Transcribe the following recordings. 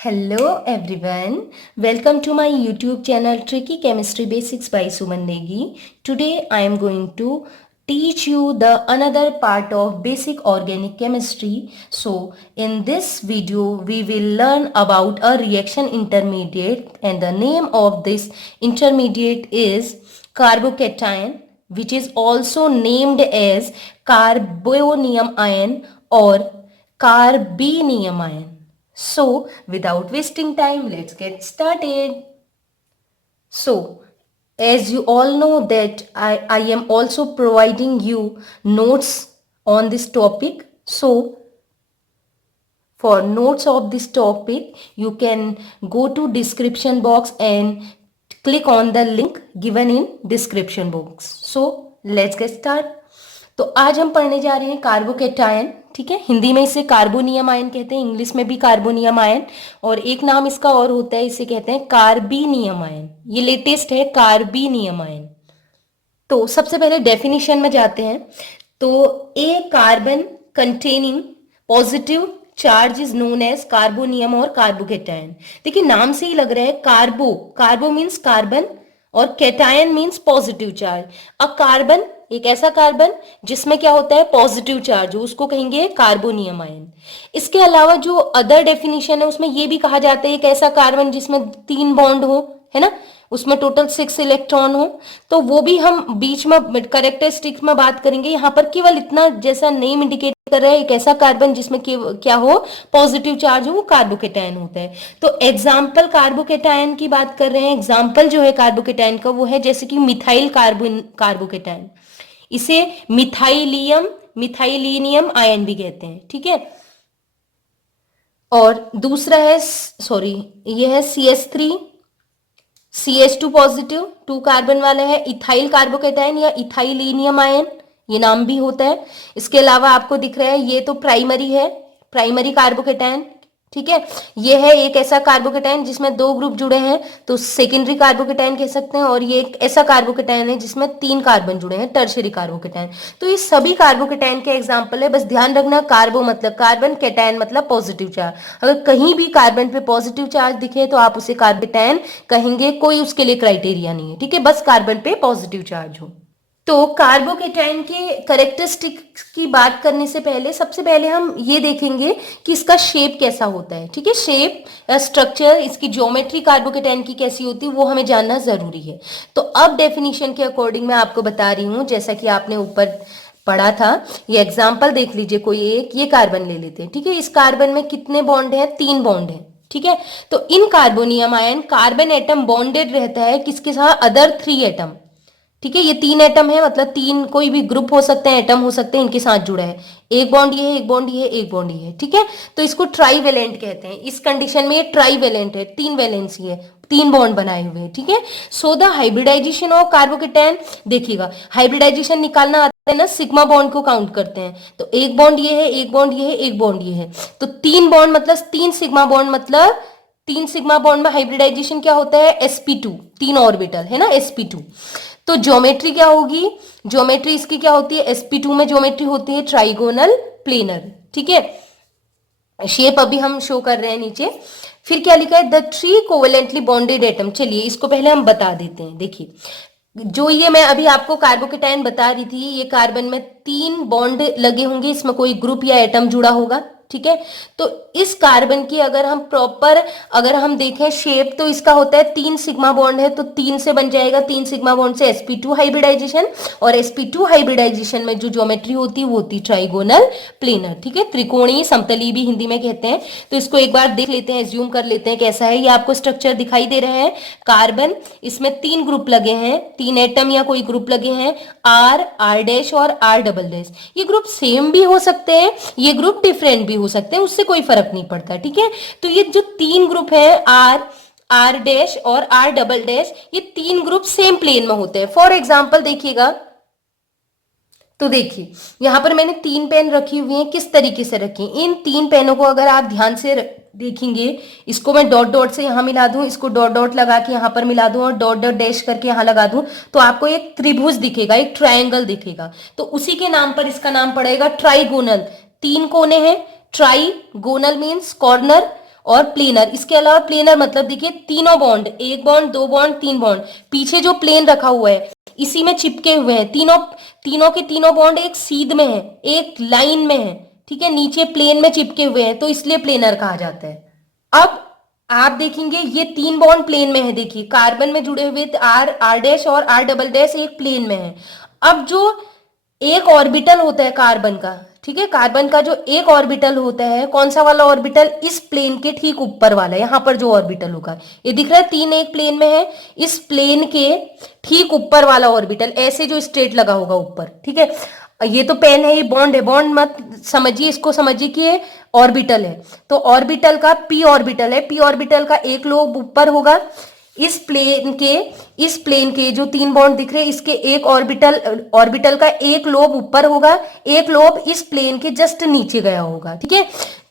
Hello everyone, welcome to my YouTube channel Tricky Chemistry Basics by Suman Negi. Today I am going to teach you the another part of basic organic chemistry. So in this video we will learn about a reaction intermediate, and the name of this intermediate is carbocation, which is also named as carbonium ion or carbenium ion. So, without wasting time, let's get started. So, as you all know that I am also providing you notes on this topic. So, for notes of this topic, you can go to description box and click on the link given in description box. So, let's get started. तो आज हम पढ़ने जा रहे हैं carbocation. ठीक है, हिंदी में इसे कार्बोनियम आयन कहते हैं, इंग्लिश में भी कार्बोनियम आयन, और एक नाम इसका और होता है, इसे कहते हैं कार्बीनियम आयन. ये लेटेस्ट है, कार्बीनियम आयन. तो सबसे पहले डेफिनेशन में जाते हैं. तो a carbon containing positive charge is known as carbonium और कार्बोकेटायन. देखिए नाम से ही लग रहा है, कार्बो मीन्स कार्बन और cation means positive charge. A carbon, एक ऐसा कार्बन जिसमें क्या होता है, पॉजिटिव चार्ज हो, उसको कहेंगे कार्बोनियम आयन. इसके अलावा जो अदर डेफिनेशन है उसमें ये भी कहा जाता है एक ऐसा कार्बन जिसमें 3 बॉन्ड हो, है ना, उसमें टोटल 6 इलेक्ट्रॉन हो. तो वो भी हम बीच में कैरेक्टरिस्टिक्स में बात करेंगे. यहाँ पर केवल इतना, जैसा नेम इंडिकेट कर रहा है, एक ऐसा कार्बन जिसमें क्या हो, पॉजिटिव चार्ज हो, वो कार्बोकेटायन होता है. तो एग्जाम्पल कार्बोकेटायन की बात कर रहे हैं. एग्जाम्पल जो है कार्बोकेटायन का वो है जैसे कि मिथाइल कार्बोकेटायन, इसे मिथाइलिनियम आयन भी कहते हैं. ठीक है, और दूसरा है, सॉरी, ये है CH2 पॉजिटिव 2 कार्बन वाला है, इथाइल कार्बोकेटायन या इथाइलिनियम आयन, ये नाम भी होता है. इसके अलावा आपको दिख रहा है, ये तो प्राइमरी है, प्राइमरी कार्बोकेटायन. ठीक है, ये है एक ऐसा कार्बोकेटायन जिसमें 2 ग्रुप जुड़े हैं, तो सेकेंडरी कार्बोकेटायन कह सकते हैं. और ये एक ऐसा कार्बोकेटायन है जिसमें 3 कार्बन जुड़े हैं, टर्शियरी कार्बोकेटायन. तो ये सभी कार्बोकेटायन के एग्जांपल है. बस ध्यान रखना, कार्बो मतलब कार्बन, कैटायन मतलब पॉजिटिव चार्ज. अगर कहीं भी कार्बन पे पॉजिटिव चार्ज दिखे तो आप उसे कार्बोकेटायन कहेंगे, कोई उसके लिए क्राइटेरिया नहीं है. ठीक है, बस कार्बन पे पॉजिटिव चार्ज हो. तो कार्बोकेटायन के कैरेक्टरिस्टिक्स की बात करने से पहले सबसे पहले हम ये देखेंगे कि इसका शेप कैसा होता है. ठीक है, शेप, स्ट्रक्चर, इसकी ज्योमेट्री कार्बोकेटायन की कैसी होती है वो हमें जानना जरूरी है. तो अब डेफिनेशन के अकॉर्डिंग मैं आपको बता रही हूँ, जैसा कि आपने ऊपर पढ़ा था. ये एग्जाम्पल देख लीजिए, कोई एक ये कार्बन ले लेते हैं. ठीक है, इस कार्बन में कितने बॉन्ड हैं, 3 बॉन्ड हैं. ठीक है, तो इन carbonium ion carbon atom bonded रहता है किसके साथ, अदर 3 एटम. ठीक है, ये 3 एटम है, मतलब 3 कोई भी ग्रुप हो सकते हैं, एटम हो सकते हैं, इनके साथ जुड़ा है. एक बॉन्ड ये है, एक बॉन्ड ये है, एक बॉन्ड ये है. ठीक है, तो इसको ट्राईवेलेंट कहते हैं. इस कंडीशन में ये ट्राईवेलेंट है, 3 वैलेंसी है, 3 बॉन्ड बनाए हुए हैं. ठीक है, so the hybridization of carbocation, देखिएगा हाइब्रिडाइजेशन निकालना आता है ना, सिग्मा बॉन्ड को काउंट करते हैं. तो एक बॉन्ड ये है, एक बॉन्ड ये है, एक बॉन्ड ये है, तो 3 बॉन्ड मतलब 3 सिग्मा बॉन्ड, मतलब 3 सिग्मा बॉन्ड में हाइब्रिडाइजेशन क्या होता है, sp2, 3 ऑर्बिटल है ना, sp2. तो ज्योमेट्री क्या होगी, ज्योमेट्री इसकी क्या होती है, sp2 में ज्योमेट्री होती है ट्राइगोनल प्लेनर. ठीक है, शेप अभी हम शो कर रहे हैं नीचे. फिर क्या लिखा है, द 3 कोवेलेंटली बॉन्डेड एटम. चलिए इसको पहले हम बता देते हैं. देखिए, जो ये मैं अभी आपको कार्बोकेटायन बता रही थी, ये कार्बन में 3 बॉन्ड लगे होंगे, इसमें कोई ग्रुप या एटम जुड़ा होगा. ठीक है, तो इस कार्बन की अगर हम प्रॉपर, अगर हम देखें शेप, तो इसका होता है 3 सिग्मा बॉन्ड है, तो 3 से बन जाएगा, 3 सिग्मा बॉन्ड से sp2 हाइब्रिडाइजेशन, और sp2 हाइब्रिडाइजेशन में जो ज्योमेट्री होती है वो होती है ट्राइगोनल प्लेनर. ठीक है, त्रिकोणीय समतली भी हिंदी में कहते हैं. तो इसको एक बार देख लेते हैं, एज्यूम कर लेते हैं कैसा है. ये आपको स्ट्रक्चर दिखाई दे रहा है, कार्बन, इसमें 3 ग्रुप लगे हैं, 3 एटम या कोई ग्रुप लगे हैं, R डैश और R डबल डैश. ये ग्रुप सेम भी हो सकते हैं, ये ग्रुप डिफरेंट भी हो सकते हैं, उससे कोई फर्क नहीं पड़ता. ठीक है, तो ये जो 3 ग्रुप है, R डैश और R डबल डैश, ये 3 ग्रुप सेम प्लेन में होते हैं. फॉर एग्जांपल देखिएगा, तो देखिए यहां पर मैंने 3 पेन रखी हुई हैं, किस तरीके से रखी. इन 3 पेनों को अगर आप ध्यान से देखेंगे, इसको मैं डॉट डॉट से यहां मिला दूं, इसको डॉट डॉट लगा के यहां पर मिला दूं, और डॉट डॉट डैश करके यहां लगा दूं, तो आपको एक त्रिभुज दिखेगा, एक ट्रायंगल दिखेगा. तो उसी के नाम पर इसका नाम पड़ेगा ट्राइगोनल. 3 कोने हैं, ट्राइगोनल मीन्स कॉर्नर, और प्लेनर। इसके अलावा प्लेनर मतलब देखिए तीनों बॉन्ड, एक बॉन्ड, दो बॉन्ड, तीन बॉन्ड, पीछे जो प्लेन रखा हुआ है इसी में चिपके हुए हैं। तीनों तीनों के तीनों बॉन्ड एक सीध में है, एक लाइन में है, ठीक है, नीचे प्लेन में चिपके हुए हैं, तो इसलिए प्लेनर कहा जाता है। अब आप देखेंगे ये तीन बॉन्ड प्लेन में है, देखिए कार्बन में जुड़े हुए आर, आर डैश और आर डबल डैश एक प्लेन में है। अब जो एक ऑर्बिटल होता है कार्बन का, ठीक है, कार्बन का जो एक ऑर्बिटल होता है, कौन सा वाला ऑर्बिटल, इस प्लेन के ठीक ऊपर वाला, यहां पर जो ऑर्बिटल होगा, ये दिख रहा है तीन एक प्लेन में है, इस प्लेन के ठीक ऊपर वाला ऑर्बिटल, ऐसे जो स्ट्रेट लगा होगा ऊपर, ठीक है। ये तो पेन है, ये बॉन्ड है, बॉन्ड मत समझिए, इसको समझिए कि ये ऑर्बिटल है। तो ऑर्बिटल का पी ऑर्बिटल है, पी ऑर्बिटल का एक लोब ऊपर होगा, इस प्लेन के जो तीन बॉन्ड दिख रहे हैं इसके एक ऑर्बिटल का एक लोब ऊपर होगा, एक लोब इस प्लेन के जस्ट नीचे गया होगा, ठीक है।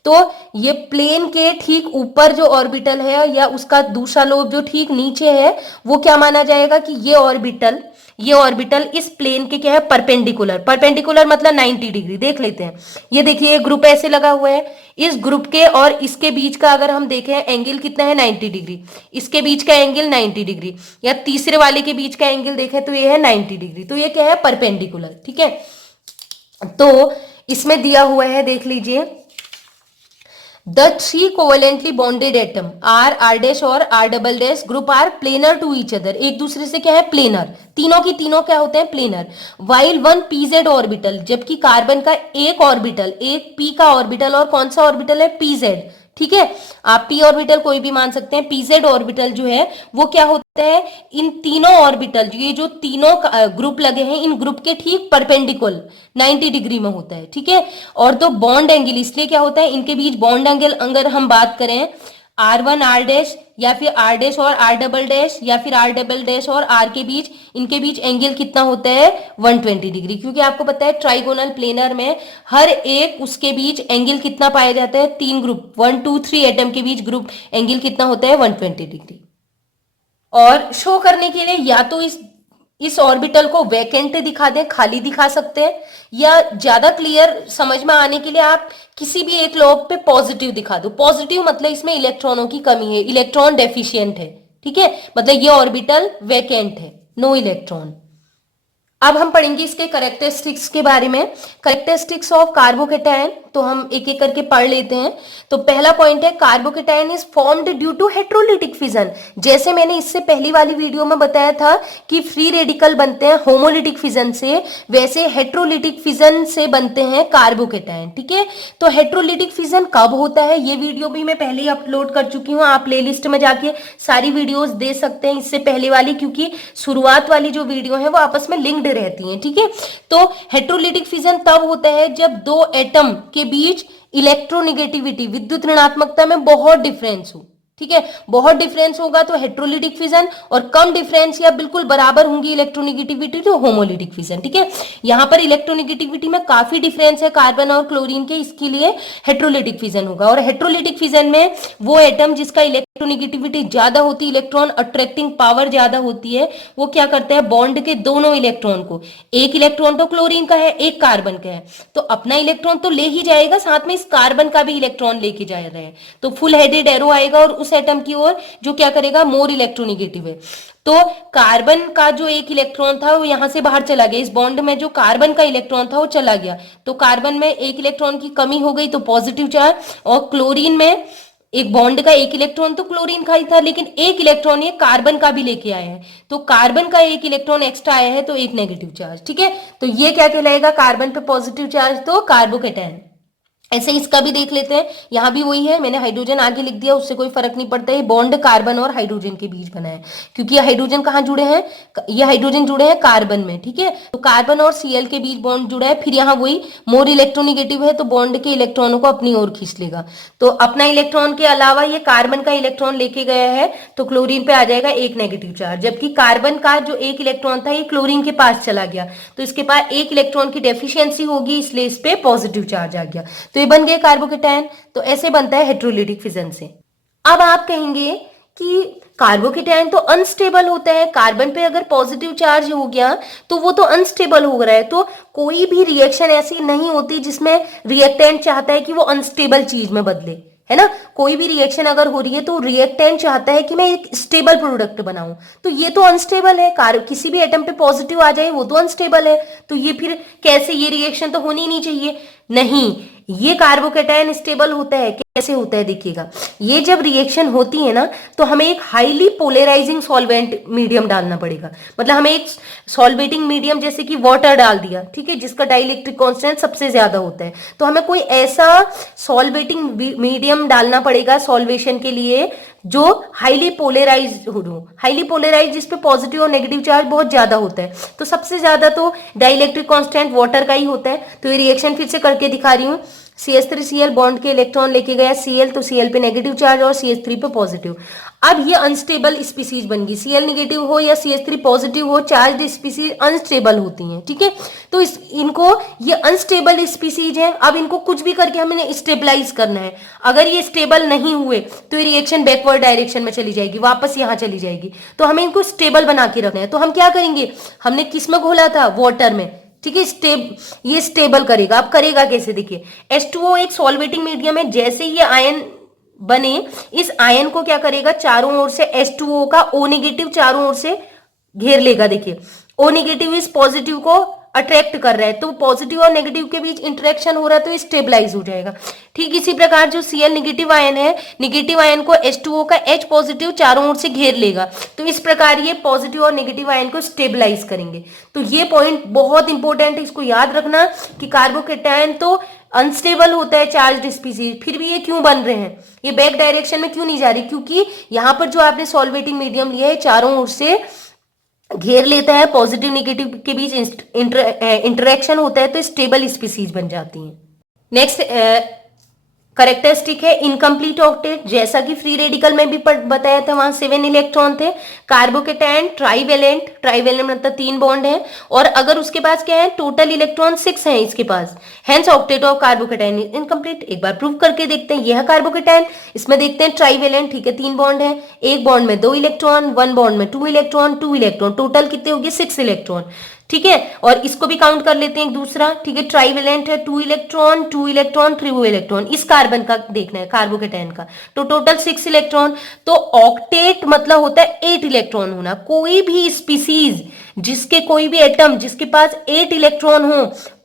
तो ये प्लेन के ठीक ऊपर जो ऑर्बिटल है या उसका दूसरा लोब जो ठीक नीचे है, वो क्या माना जाएगा कि ये ऑर्बिटल इस प्लेन के क्या है, परपेंडिकुलर। परपेंडिकुलर मतलब 90 डिग्री। देख लेते हैं, ये देखिए ये ग्रुप ऐसे लगा हुआ है, इस ग्रुप के और इसके बीच का अगर हम देखें एंगल कितना है, 90 डिग्री, इसके बीच का एंगल 90 डिग्री, या तीसरे वाले के बीच का एंगल देखें तो ये है 90 डिग्री, तो ये क्या है, परपेंडिकुलर, ठीक है। तो इसमें दिया हुआ है, देख लीजिए, The three covalently bonded atom R, R dash और R double dash group are planar to each other। एक दूसरे से क्या है, प्लेनर, तीनों की तीनों क्या होते हैं, planar. While one pz orbital, जबकि कार्बन का एक ऑर्बिटल, एक p का ऑर्बिटल, और कौन सा ऑर्बिटल है, pz, ठीक है। आप p ऑर्बिटल कोई भी मान सकते हैं, pz ऑर्बिटल जो है वो क्या होता है, इन तीनों ऑर्बिटल, ये जो तीनों ग्रुप लगे हैं, इन ग्रुप के ठीक परपेंडिकुलर 90 डिग्री में होता है, ठीक है। और तो बॉन्ड एंगल, इसलिए क्या होता है, इनके बीच बॉन्ड एंगल अगर हम बात करें R1 R डैश या फिर R डैश और R डबल डैश या फिर R डबल डैश और R के बीच, इनके बीच एंगल कितना होता है, 120 डिग्री, क्योंकि आपको पता है ट्राइगोनल प्लेनर में हर एक उसके बीच एंगल कितना पाया जाता है, तीन ग्रुप 1 2 3 एटम के बीच ग्रुप एंगल कितना होता है, 120 डिग्री। और शो करने के लिए या तो इस ऑर्बिटल को वैकेंट दिखा दें, खाली दिखा सकते हैं, या ज्यादा क्लियर समझ में आने के लिए आप किसी भी एक लोब पे पॉजिटिव दिखा दो। पॉजिटिव मतलब इसमें इलेक्ट्रॉनों की कमी है, इलेक्ट्रॉन डेफिशिएंट है, ठीक है, मतलब ये ऑर्बिटल वैकेंट है, नो इलेक्ट्रॉन। अब हम पढ़ेंगे इसके करेक्टरिस्टिक्स के बारे में। करेक्टरिस्टिक्स ऑफ कार्बोकेटायन, तो हम एक एक करके पढ़ लेते हैं। तो पहला पॉइंट है, carbocation is formed due to heterolytic fission. जैसे मैंने इससे पहली वाली वीडियो में बताया था कि फ्री रेडिकल बनते हैं होमोलिटिक फिजन से, वैसे हेट्रोलिटिक फिजन से बनते हैं कार्बोकेटायन, ठीक है। तो हेट्रोलिटिक फिजन कब होता है, ये वीडियो भी मैं पहले ही अपलोड कर चुकी हूँ, आप प्लेलिस्ट में जाके सारी वीडियोस दे सकते हैं इससे पहले वाली, क्योंकि शुरुआत वाली जो वीडियो है वो आपस में लिंक्ड रहती हैं, ठीक है। तो हेट्रोलिटिक फिजन तब होता है जब दो एटम के बीच इलेक्ट्रोनेगेटिविटी, विद्युत ऋणात्मकता में बहुत डिफरेंस हो, ठीक है, बहुत डिफरेंस होगा तो हेट्रोलिटिक फिजन, और कम डिफरेंस या बिल्कुल बराबर होंगी इलेक्ट्रोनेगेटिविटी तो होमोलिटिक फिजन, ठीक है। यहां पर इलेक्ट्रोनेगेटिविटी में काफी डिफरेंस है कार्बन और क्लोरीन के, इसके लिए हेट्रोलिटिक फिजन होगा। और हेट्रोलिटिक फिजन में वो एटम जिसका इलेक्ट्रोनेगेटिविटी ज्यादा होती है, इलेक्ट्रॉन अट्रैक्टिंग पावर ज्यादा होती है, वो क्या करता है, बॉन्ड के दोनों इलेक्ट्रॉन को, एक इलेक्ट्रॉन तो क्लोरीन का है, एक कार्बन का है, तो अपना इलेक्ट्रॉन तो ले ही जाएगा, साथ में इस कार्बन का भी इलेक्ट्रॉन लेके जा रहे हैं, तो फुल हेडेड एरो आएगा और उस एटम की ओर जो क्या करेगा, मोर इलेक्ट्रोनेगेटिव है। तो कार्बन का जो एक इलेक्ट्रॉन था वो यहां से बाहर चला गया, इस बॉन्ड में जो कार्बन का इलेक्ट्रॉन था वो चला गया, तो कार्बन में एक इलेक्ट्रॉन की कमी हो गई तो पॉजिटिव चार्ज, और क्लोरीन में एक बॉन्ड का एक इलेक्ट्रॉन तो क्लोरीन का ही था, लेकिन एक इलेक्ट्रॉन ये कार्बन का भी लेके आए हैं, तो कार्बन का एक इलेक्ट्रॉन एक्स्ट्रा आया है तो एक नेगेटिव चार्ज, ठीक है। तो ये क्या कहलाएगा, कार्बन पे पॉजिटिव चार्ज, तो कार्बोकेटायन। ऐसे इसका भी देख लेते हैं, यहां भी वही है, मैंने हाइड्रोजन आगे लिख दिया, उससे कोई फर्क नहीं पड़ता है, बॉन्ड कार्बन और हाइड्रोजन के बीच बना है, क्योंकि ये हाइड्रोजन कहां जुड़े हैं, ये हाइड्रोजन जुड़े हैं कार्बन में, ठीक है। तो कार्बन और Cl के बीच बॉन्ड जुड़ा है, फिर यहाँ वही मोर इलेक्ट्रोनेगेटिव है तो बॉन्ड के इलेक्ट्रॉनों को अपनी ओर खींच लेगा, तो अपना इलेक्ट्रॉन के अलावा ये कार्बन का इलेक्ट्रॉन लेके गया है तो क्लोरीन पे आ जाएगा एक नेगेटिव चार्ज, जबकि कार्बन का जो एक इलेक्ट्रॉन था ये क्लोरीन के पास चला गया, तो इसके पास एक इलेक्ट्रॉन की डेफिशिएंसी होगी, इसलिए इस पे पॉजिटिव चार्ज आ गया, तो ये बन गए कार्बोकेटायन। तो ऐसे बनता है हेट्रोलिटिक फिजन से। अब आप कहेंगे कि कार्बोकेटायन तो अनस्टेबल होता है, कार्बन पे अगर पॉजिटिव चार्ज हो गया तो वो तो अनस्टेबल हो रहा है, तो कोई भी रिएक्शन ऐसी नहीं होती जिसमें रिएक्टेंट चाहता है कि वो अनस्टेबल चीज में बदले, है ना। कोई भी रिएक्शन अगर हो रही है तो रिएक्टेंट चाहता है कि मैं एक स्टेबल प्रोडक्ट बनाऊं, तो ये तो अनस्टेबल है, किसी भी एटम पे पॉजिटिव आ जाए वो तो अनस्टेबल है, तो ये फिर कैसे, ये रिएक्शन तो होनी नहीं चाहिए। नहीं, ये कार्बोकेटायन स्टेबल होता है। कैसे होता है देखिएगा, ये जब रिएक्शन होती है ना तो हमें एक हाईली पोलराइजिंग सॉल्वेंट मीडियम डालना पड़ेगा। मतलब हमें एक सॉल्वेटिंग मीडियम जैसे कि वाटर डाल दिया, ठीक है, जिसका डाइलेक्ट्रिक कांस्टेंट सबसे ज्यादा होता है, तो हमें कोई ऐसा सॉल्वेटिंग मीडियम डालना पड़ेगा सॉल्वेशन के लिए जो हाईली पोलराइज हो, हाईली पोलराइज जिसपे पॉजिटिव और नेगेटिव चार्ज बहुत ज्यादा होता है। तो सबसे ज्यादा तो डाइलेक्ट्रिक कांस्टेंट वाटर का ही होता है। तो ये रिएक्शन फिर से करके दिखा रही हूँ। CH3Cl बॉन्ड के इलेक्ट्रॉन लेके गया Cl, तो Cl पे नेगेटिव चार्ज और CH3 पे पॉजिटिव। अब ये अनस्टेबल स्पीसीज बन गई। Cl नेगेटिव हो या CH3 पॉजिटिव हो, चार्ज स्पीसीज अनस्टेबल होती हैं, ठीक है। तो इनको, ये अनस्टेबल स्पीसीज है, अब इनको कुछ भी करके हमें स्टेबलाइज करना है। अगर ये स्टेबल नहीं हुए तो ये रिएक्शन बैकवर्ड डायरेक्शन में चली जाएगी, वापस यहाँ चली जाएगी। तो हमें इनको स्टेबल बना के रखना है। तो हम क्या करेंगे, हमने किस में घोला था, वाटर में, ठीक है। ये स्टेबल करेगा। अब करेगा कैसे, देखिए H2O एक सॉल्वेटिंग मीडियम है, जैसे ये आयन बने, इस आयन को क्या करेगा, चारों ओर से H2O का O नेगेटिव चारों ओर से घेर लेगा। देखिए O नेगेटिव इस पॉजिटिव को अट्रैक्ट कर रहा है, तो पॉजिटिव और नेगेटिव के बीच इंटरेक्शन हो रहा है, तो ये स्टेबलाइज हो जाएगा। ठीक इसी प्रकार जो Cl नेगेटिव आयन है, नेगेटिव आयन को H2O का H पॉजिटिव चारों ओर से घेर लेगा, तो इस प्रकार ये पॉजिटिव और नेगेटिव आयन को स्टेबलाइज करेंगे। तो ये पॉइंट बहुत इंपॉर्टेंट है, इसको याद रखना कि कार्बोकेटायन तो अनस्टेबल होता है चार्ज स्पीसीज, फिर भी ये क्यों बन रहे हैं, ये बैक डायरेक्शन में क्यों नहीं जा रही, क्योंकि यहाँ पर जो आपने सॉल्वेटिंग मीडियम लिया है चारों ओर से घेर लेता है, पॉजिटिव नेगेटिव के बीच इंटरेक्शन होता है, तो स्टेबल स्पीसीज बन जाती हैं। नेक्स्ट करेक्टरिस्टिक है इनकम्प्लीट ऑक्टेट। जैसा कि फ्री रेडिकल में भी बताया था, वहां 7 इलेक्ट्रॉन थे। कार्बोकेटायन ट्राइवेलेंट, ट्राइवेलेंट मतलब 3 बॉन्ड है, और अगर उसके पास क्या है, टोटल इलेक्ट्रॉन 6 हैं इसके पास, hence octet of carbocation is incomplete. एक बार प्रूव करके देखते हैं। यह कार्बोकेटायन, इसमें देखते हैं ट्राइवेलेंट, ठीक है, 3 बॉन्ड है, एक बॉन्ड में 2 इलेक्ट्रॉन, 1 बॉन्ड में 2 इलेक्ट्रॉन, 2 इलेक्ट्रॉन, टोटल कितने हो गए 6 इलेक्ट्रॉन, ठीक है। और इसको भी काउंट कर लेते हैं एक दूसरा, ठीक है, ट्राइवेलेंट है, 2 इलेक्ट्रॉन 2 इलेक्ट्रॉन 3 इलेक्ट्रॉन, इस कार्बन का देखना है, कार्बोकेटायन का, तो टोटल 6 इलेक्ट्रॉन। तो ऑक्टेट मतलब होता है 8 इलेक्ट्रॉन होना। कोई भी स्पीसीज जिसके, कोई भी एटम जिसके पास 8 इलेक्ट्रॉन हो,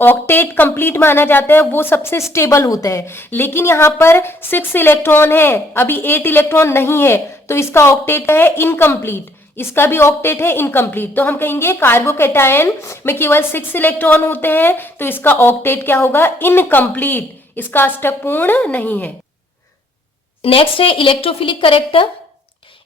ऑक्टेट कंप्लीट माना जाता है, वो सबसे स्टेबल होता है। लेकिन यहाँ पर 6 इलेक्ट्रॉन है, अभी 8 इलेक्ट्रॉन नहीं है, तो इसका ऑक्टेट है इनकम्प्लीट, इसका भी ऑक्टेट है इनकम्प्लीट। तो हम कहेंगे कार्बोकेटायन में केवल 6 इलेक्ट्रॉन होते हैं, तो इसका ऑक्टेट क्या होगा, इनकम्प्लीट, इसका अष्टक पूर्ण नहीं है। नेक्स्ट है इलेक्ट्रोफिलिक करेक्टर।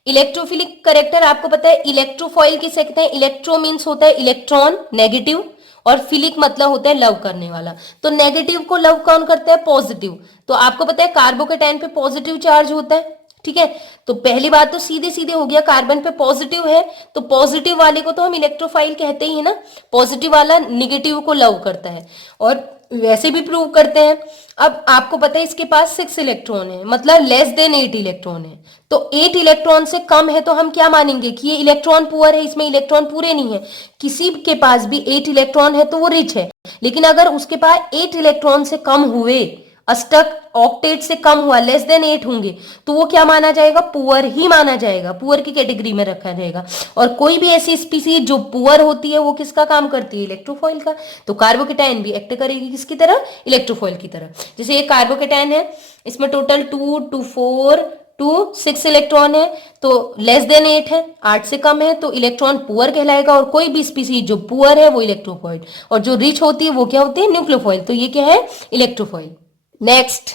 इलेक्ट्रोफिलिक करेक्टर आपको पता है, इलेक्ट्रोफॉइल किसे कहते हैं, इलेक्ट्रो मीन्स होता है इलेक्ट्रॉन नेगेटिव, और फिलिक मतलब होता है लव करने वाला। तो नेगेटिव को लव कौन करता है, पॉजिटिव। तो आपको पता है कार्बोकेटायन पे पॉजिटिव चार्ज होता है, ठीक है। तो पहली बात तो सीधे सीधे हो गया, कार्बन पे पॉजिटिव है, तो पॉजिटिव वाले को तो हम इलेक्ट्रोफाइल कहते ही है ना, पॉजिटिव वाला निगेटिव को लव करता है, और वैसे भी प्रूव करते हैं। अब आपको पता है इसके पास 6 इलेक्ट्रॉन है, मतलब लेस देन 8 इलेक्ट्रॉन है, तो 8 इलेक्ट्रॉन से कम है तो हम क्या मानेंगे कि ये इलेक्ट्रॉन पुअर है, इसमें इलेक्ट्रॉन पूरे नहीं है। किसी के पास भी 8 इलेक्ट्रॉन है तो वो रिच है, लेकिन अगर उसके पास 8 इलेक्ट्रॉन से कम हुए, अष्टक ऑक्टेट से कम हुआ, लेस देन 8 होंगे, तो वो क्या माना जाएगा, पुअर ही माना जाएगा, पुअर की कैटेगरी में रखा जाएगा। और कोई भी ऐसी स्पीसीज जो पुअर होती है वो किसका काम करती है, इलेक्ट्रोफॉइल का। तो कार्बोकेटायन भी एक्ट करेगी किसकी तरह, इलेक्ट्रोफॉइल की तरह। जैसे ये कार्बोकेटायन है, इसमें टोटल 2 2 4 2 6 इलेक्ट्रॉन है, तो लेस देन 8 है, 8 से कम है, तो इलेक्ट्रॉन पुअर कहलाएगा। और कोई भी स्पीसीज जो पुअर है वो इलेक्ट्रोफॉइल, और जो रिच होती है वो क्या होती है, न्यूक्लियोफॉइल। तो ये क्या है, इलेक्ट्रोफॉइल। Next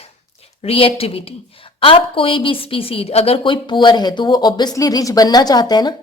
reactivity. अब कोई भी स्पीसीज अगर कोई पुअर है तो वो ऑब्वियसली रिच बनना चाहता है ना,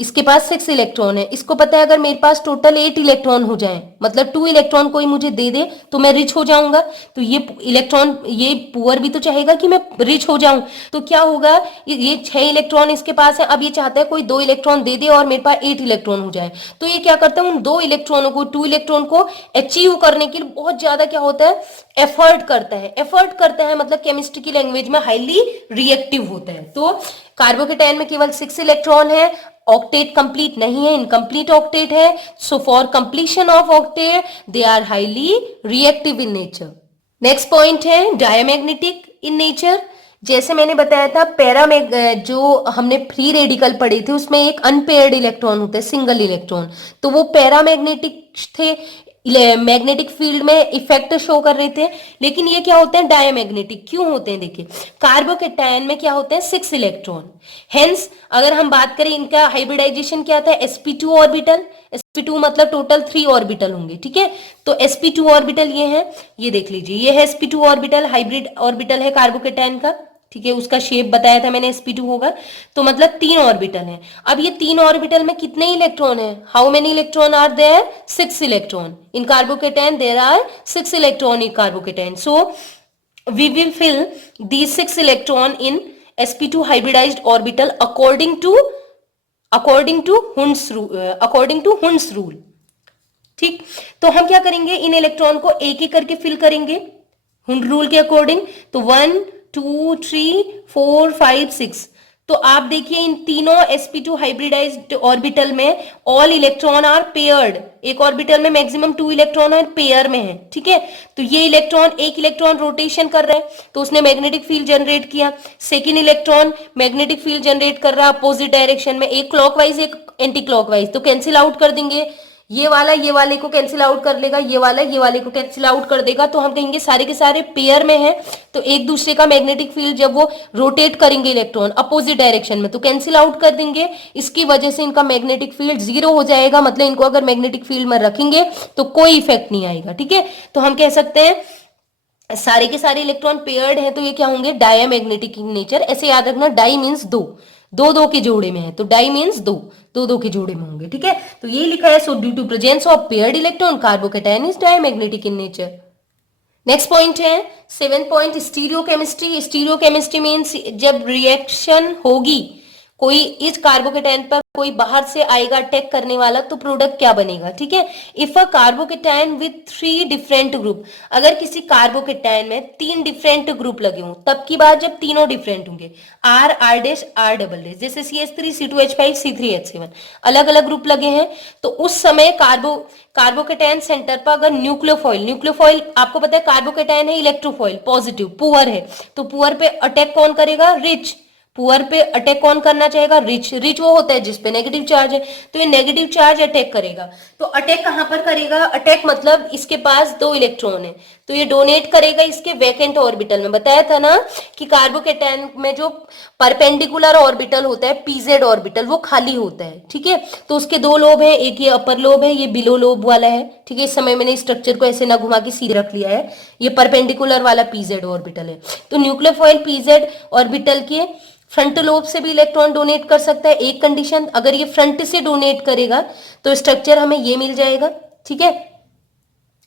इसके पास 6 इलेक्ट्रॉन है, इसको पता है अगर मेरे पास टोटल 8 इलेक्ट्रॉन हो जाएं, मतलब 2 इलेक्ट्रॉन कोई मुझे दे दे तो मैं रिच हो जाऊंगा। तो ये इलेक्ट्रॉन, ये पुअर भी तो चाहेगा कि मैं रिच हो जाऊं, तो क्या होगा, ये 6 इलेक्ट्रॉन इसके पास है, अब ये चाहता है कोई 2 इलेक्ट्रॉन दे दे और मेरे पास 8 इलेक्ट्रॉन हो जाए। तो ये क्या करता है, उन 2 इलेक्ट्रॉनों को, 2 इलेक्ट्रॉन को अचीव करने के लिए बहुत ज्यादा क्या होता है, एफर्ट करता है। एफर्ट करता है मतलब केमिस्ट्री की लैंग्वेज में हाईली रिएक्टिव होता है। तो कार्बोकेटायन में केवल 6 इलेक्ट्रॉन है, ऑक्टेट कंप्लीट नहीं है, इनकम्प्लीट ऑक्टेट है। So for completion of octet they are highly reactive in nature. Next point है डायमैग्नेटिक इन नेचर। जैसे मैंने बताया था जो हमने फ्री रेडिकल पढ़े थे उसमें एक अनपेयर्ड इलेक्ट्रॉन होता है, सिंगल इलेक्ट्रॉन, तो वो पैरामैग्नेटिक थे, मैग्नेटिक फील्ड में इफेक्ट शो कर रहे थे। लेकिन ये क्या होते हैं, डायमैग्नेटिक क्यों होते हैं, देखिए कार्बोकेटायन में क्या होते हैं 6 इलेक्ट्रॉन। हेंस अगर हम बात करें इनका हाइब्रिडाइजेशन क्या था, sp2 ऑर्बिटल, sp2 मतलब टोटल 3 ऑर्बिटल होंगे, ठीक है। तो sp2 ऑर्बिटल ये है, ये देख लीजिए, ये है sp2 ऑर्बिटल, हाइब्रिड ऑर्बिटल है कार्बोकेटायन का, ठीक है। उसका शेप बताया था मैंने sp2 होगा, तो मतलब 3 ऑर्बिटल हैं। अब ये 3 ऑर्बिटल में कितने इलेक्ट्रॉन हैं, how many electron are there, 6 electron in carbocation, there are 6 electron in carbocation. So we will fill these 6 electron in sp2 hybridized orbital according to Hund's rule। ठीक, तो हम क्या करेंगे, इन इलेक्ट्रॉन को एक एक करके फिल करेंगे हुंड रूल के अकॉर्डिंग। तो 1 2 3 4 5 6, तो आप देखिए इन तीनों sp2 हाइब्रिडाइज्ड ऑर्बिटल में ऑल इलेक्ट्रॉन आर पेयर्ड, एक ऑर्बिटल में मैक्सिमम 2 इलेक्ट्रॉन और पेयर में है, ठीक है। तो ये एक इलेक्ट्रॉन रोटेशन कर रहा है तो उसने मैग्नेटिक फील्ड जनरेट किया, second electron magnetic field generate कर रहा है अपोजिट डायरेक्शन में, एक क्लॉकवाइज एक एंटी क्लॉकवाइज, तो कैंसिल आउट कर देंगे, ये वाला ये वाले को कैंसिल आउट कर लेगा, ये वाला ये वाले को कैंसिल आउट कर देगा, तो हम कहेंगे सारे के सारे पेयर में हैं। तो एक दूसरे का मैग्नेटिक फील्ड जब वो रोटेट करेंगे इलेक्ट्रॉन अपोजिट डायरेक्शन में तो कैंसिल आउट कर देंगे, इसकी वजह से इनका मैग्नेटिक फील्ड 0 हो जाएगा, मतलब इनको अगर मैग्नेटिक फील्ड में रखेंगे तो कोई इफेक्ट नहीं आएगा, ठीक है। तो हम कह सकते हैं सारे के सारे इलेक्ट्रॉन पेयर्ड हैं तो ये क्या होंगे, डायमैग्नेटिक इन नेचर। ऐसे याद रखना, डाई मीन्स दो के जोड़े में है, तो डाई मीन्स दो के जोड़े में होंगे, ठीक है। तो ये लिखा है, so due to presence of paired electron carbocation is diamagnetic in nature. Next point है 7 पॉइंट, स्टीरियोकेमिस्ट्री। स्टीरियोकेमिस्ट्री मीन्स जब रिएक्शन होगी कोई इस कार्बोकेटायन पर, कोई बाहर से आएगा अटैक करने वाला, तो प्रोडक्ट क्या बनेगा, ठीक है। If a carbocation with 3 different group, अगर किसी कार्बोकेटायन में 3 डिफरेंट ग्रुप लगे हों, तब की बात जब तीनों डिफरेंट होंगे, R dash R double dash, जैसे CH3 C2H5 C3H7 अलग अलग ग्रुप लगे हैं, तो उस समय कार्बोकेटायन सेंटर पर अगर न्यूक्लियोफॉइल आपको पता है कार्बोकेटायन है इलेक्ट्रोफॉइल पॉजिटिव, पुअर है, तो पुअर पे अटैक कौन करेगा, रिच। पुअर पे अटैक कौन करना चाहेगा, रिच वो होता है जिसपे नेगेटिव चार्ज है, तो ये नेगेटिव चार्ज अटैक करेगा। तो अटैक कहां पर करेगा, अटैक मतलब इसके पास 2 इलेक्ट्रॉन है तो ये डोनेट करेगा इसके वैकेंट ऑर्बिटल में। बताया था ना कि कार्बोकेटायन में जो परपेंडिकुलर ऑर्बिटल होता है पीजेड ऑर्बिटल वो खाली होता है, ठीक है। तो उसके 2 लोब है, एक ये अपर लोब है, ये बिलो लोब वाला है, ठीक है। इस समय मैंने स्ट्रक्चर को ऐसे ना घुमा के सीधे रख लिया है, ये परपेंडिकुलर वाला पीजेड ऑर्बिटल है। तो न्यूक्लियोफॉइल पीजेड ऑर्बिटल के फ्रंट लोब से भी इलेक्ट्रॉन डोनेट कर सकता है, एक कंडीशन, अगर ये फ्रंट से डोनेट करेगा तो स्ट्रक्चर हमें ये मिल जाएगा, ठीक है।